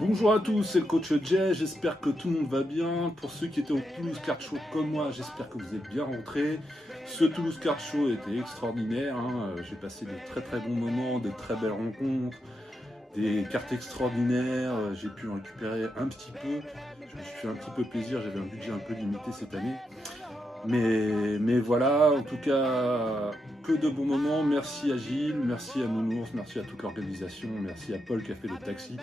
Bonjour à tous, c'est le coach Jay, j'espère que tout le monde va bien. Pour ceux qui étaient au Toulouse Card Show comme moi, j'espère que vous êtes bien rentrés. Ce Toulouse Card Show était extraordinaire, hein. J'ai passé de très très bons moments, de très belles rencontres, des cartes extraordinaires, j'ai pu en récupérer un petit peu. Je me suis fait un petit peu plaisir, j'avais un budget un peu limité cette année. Mais voilà, en tout cas, que de bons moments. Merci à Gilles, merci à Nounours, merci à toute l'organisation, merci à Paul qui a fait le taxi.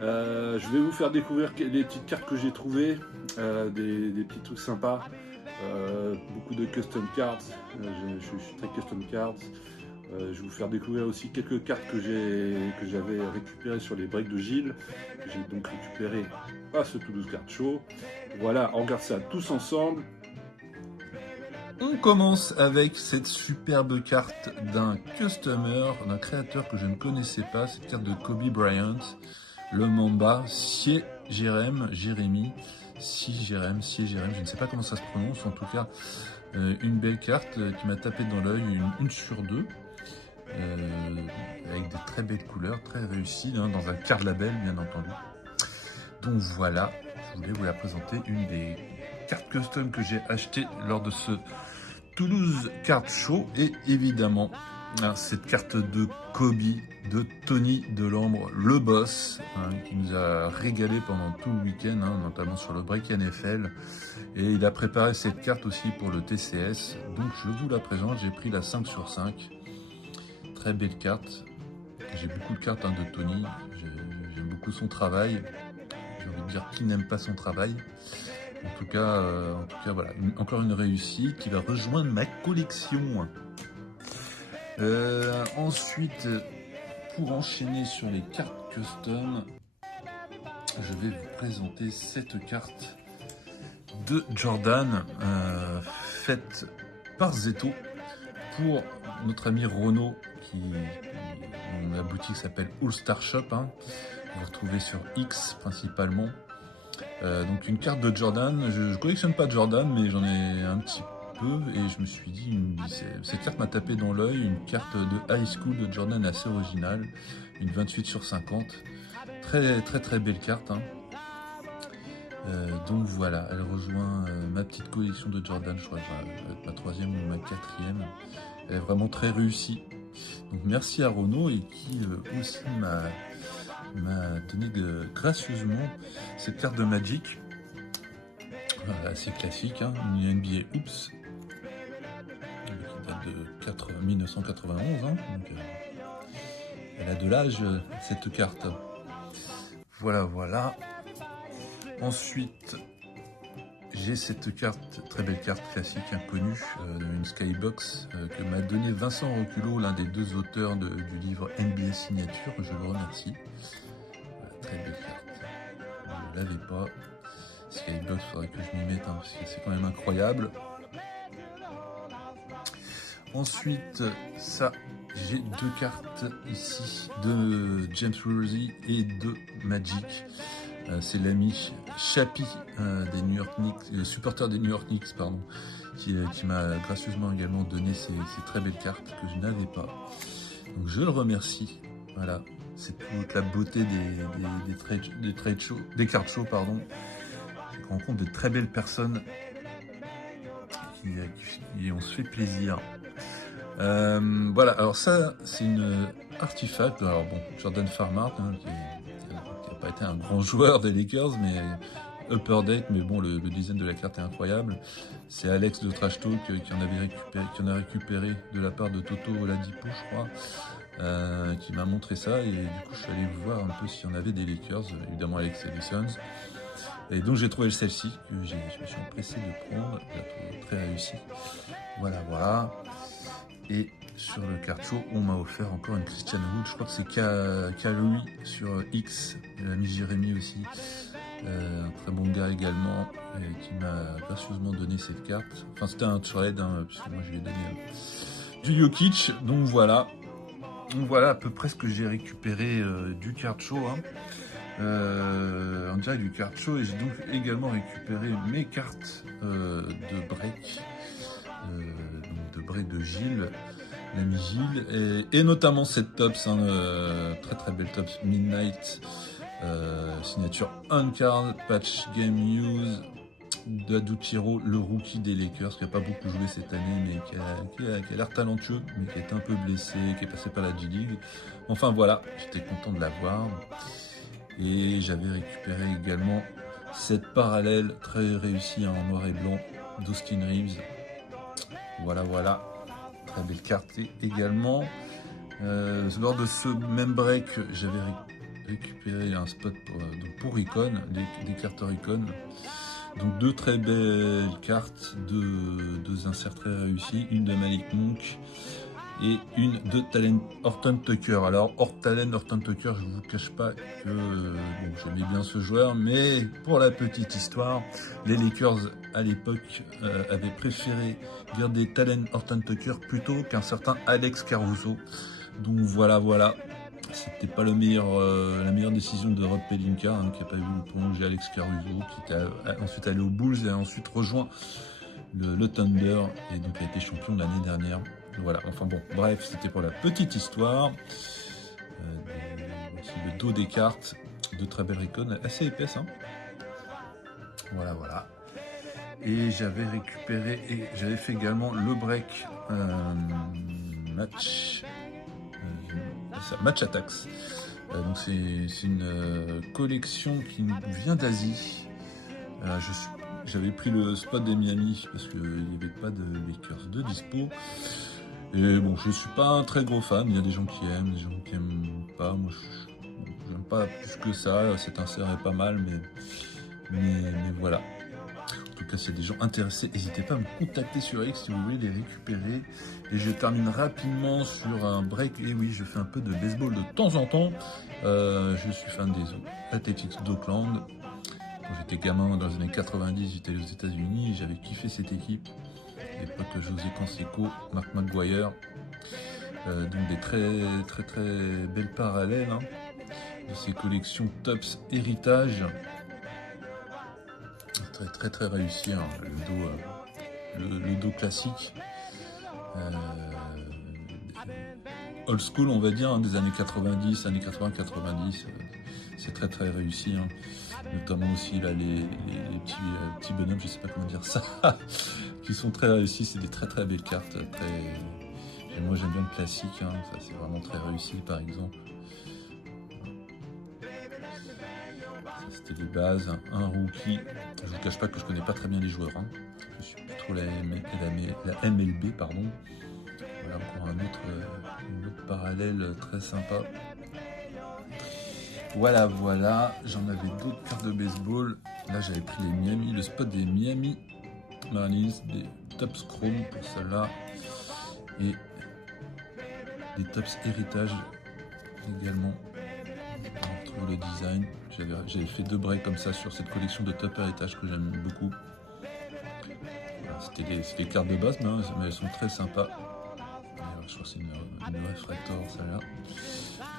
Je vais vous faire découvrir les petites cartes que j'ai trouvées, des petits trucs sympas, beaucoup de custom cards, je suis très custom cards. Je vais vous faire découvrir aussi quelques cartes que j'avais récupérées sur les breaks de Gilles, que j'ai donc récupérées à ce Toulouse Card Show. Voilà, on regarde ça tous ensemble. On commence avec cette superbe carte d'un customer, d'un créateur que je ne connaissais pas, cette carte de Kobe Bryant, le Mamba, Jérémy, je ne sais pas comment ça se prononce, en tout cas une belle carte qui m'a tapé dans l'œil, une sur deux, avec des très belles couleurs, très réussies, hein, dans un card label bien entendu. Donc voilà, je voulais vous la présenter, une des cartes custom que j'ai achetées lors de ce Toulouse Card Show, et évidemment cette carte de Kobe, de Tony Delambre, le boss, qui nous a régalé pendant tout le week-end, notamment sur le break NFL, et il a préparé cette carte aussi pour le TCS, donc je vous la présente. J'ai pris la 5 sur 5, très belle carte. J'ai beaucoup de cartes de Tony, j'aime beaucoup son travail, j'ai envie de dire qui n'aime pas son travail. En tout cas, voilà, encore une réussite qui va rejoindre ma collection. Ensuite, pour enchaîner sur les cartes custom, je vais vous présenter cette carte de Jordan, faite par Zeto pour notre ami Renaud, dont la boutique s'appelle All Star Shop, vous retrouvez sur X principalement. Donc une carte de Jordan, je collectionne pas de Jordan, mais j'en ai un petit peu, et je me suis dit, cette carte m'a tapé dans l'œil, une carte de high school de Jordan assez originale, une 28 sur 50, très très très belle carte, donc voilà, elle rejoint ma petite collection de Jordan, je crois que ça va être ma troisième ou ma quatrième. Elle est vraiment très réussie, donc merci à Renaud, et qui aussi m'a donné gracieusement cette carte de Magic, voilà, assez classique, une NBA Oops, qui date de 1991, donc elle a de l'âge, cette carte. Voilà. Ensuite, j'ai cette carte, très belle carte classique inconnue, une Skybox, que m'a donné Vincent Roculot, l'un des deux auteurs du livre NBA Signature, je le remercie. Très belle carte, je ne l'avais pas. Skybox, il faudrait que je m'y mette, parce que c'est quand même incroyable. Ensuite, ça, j'ai deux cartes ici de James Worthy et de Magic. C'est l'ami Chappie des New York Knicks, supporter des New York Knicks, pardon, qui m'a gracieusement également donné ces très belles cartes que je n'avais pas. Donc je le remercie. Voilà, c'est toute la beauté des card shows, pardon. On rencontre de très belles personnes qui on se fait plaisir. Voilà, alors ça, c'est une artefact. Alors bon, Jordan Farmart, qui n'a pas été un grand joueur des Lakers, mais upper date, mais bon, le design de la carte est incroyable. C'est Alex de Trash Talk qui en a récupéré de la part de Toto Oladipo, je crois, qui m'a montré ça, et du coup je suis allé voir un peu s'il y en avait des Lakers, évidemment Alex et les Suns. Et donc j'ai trouvé celle-ci que je me suis empressé de prendre, je la trouve très réussie. Voilà. Et sur le card show, on m'a offert encore une Christian Wood, je crois que c'est Kaloui sur X, l'ami Jérémy aussi, un très bon gars également, qui m'a gracieusement donné cette carte. Enfin c'était un trade, puisque moi je lui ai donné du Jokic, donc voilà à peu près ce que j'ai récupéré du card show, en direct du card show. Et j'ai donc également récupéré mes cartes de break, de Gilles, l'ami Gilles, et notamment cette tops, très très belle tops Midnight, Signature on-card, patch game news d'Aduchiro, le rookie des Lakers, qui n'a pas beaucoup joué cette année, mais qui a l'air talentueux, mais qui a été un peu blessé, qui est passé par la G-League. Enfin voilà, j'étais content de l'avoir. Et j'avais récupéré également cette parallèle très réussie en noir et blanc d'Austin Reeves. Voilà, très belle carte également. Lors de ce même break, j'avais récupéré un spot pour Recon, des cartes Recon. Donc deux très belles cartes, deux inserts très réussis, une de Malik Monk et une de Talen Horton Tucker. Alors Talen Horton Tucker, je ne vous cache pas que j'aimais bien ce joueur, mais pour la petite histoire, les Lakers à l'époque avaient préféré garder Talen Horton Tucker plutôt qu'un certain Alex Caruso. Donc voilà. C'était pas la meilleure décision de Rob Pelinka, qui n'a pas voulu prolonger Alex Caruso, qui était ensuite allé aux Bulls et a ensuite rejoint le Thunder et donc a été champion l'année dernière. Voilà, enfin bon, bref, c'était pour la petite histoire. Voici le dos des cartes, de très belles Recon, assez épaisses. Voilà. Et j'avais récupéré, et j'avais fait également le break Match Attacks. Donc c'est une collection qui nous vient d'Asie. J'avais pris le spot des Miami parce qu'il n'y avait pas de Lakers de dispo. Et bon, je suis pas un très gros fan. Il y a des gens qui aiment, des gens qui aiment pas. Moi, j'aime pas plus que ça. Cet insert est pas mal, mais voilà. En tout cas, s'il y a des gens intéressés, n'hésitez pas à me contacter sur X si vous voulez les récupérer. Et je termine rapidement sur un break. Et oui, je fais un peu de baseball de temps en temps. Je suis fan des Athletics d'Oakland. Quand j'étais gamin, dans les années 90, j'étais aux États-Unis et j'avais kiffé cette équipe. L'époque José Canseco, Mark McGuire. Donc des très belles parallèles de ces collections Topps Héritage. Très réussi, le dos classique, old school on va dire, des années 90, années 80-90, c'est très réussi, notamment aussi là les petits bonhommes, je sais pas comment dire ça, qui sont très réussis, c'est des très belles cartes, et moi j'aime bien le classique, ça c'est vraiment très réussi par exemple. C'était les bases, un rookie. Je ne vous cache pas que je connais pas très bien les joueurs. Je suis plus trop la MLB, pardon. Voilà encore une autre parallèle très sympa. Voilà. J'en avais d'autres cartes de baseball. Là, j'avais pris les Miami, le spot des Miami Marlins, des Topps Chrome pour celle-là. Et des Topps Héritage également. On retrouve le design. J'avais fait 2 breaks comme ça sur cette collection de Topps Héritage que j'aime beaucoup. Voilà, c'est les cartes de base, mais elles sont très sympas. Alors, je crois que c'est une Refractor, celle-là.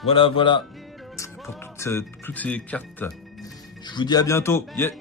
Voilà pour toutes ces cartes. Je vous dis à bientôt. Yeah.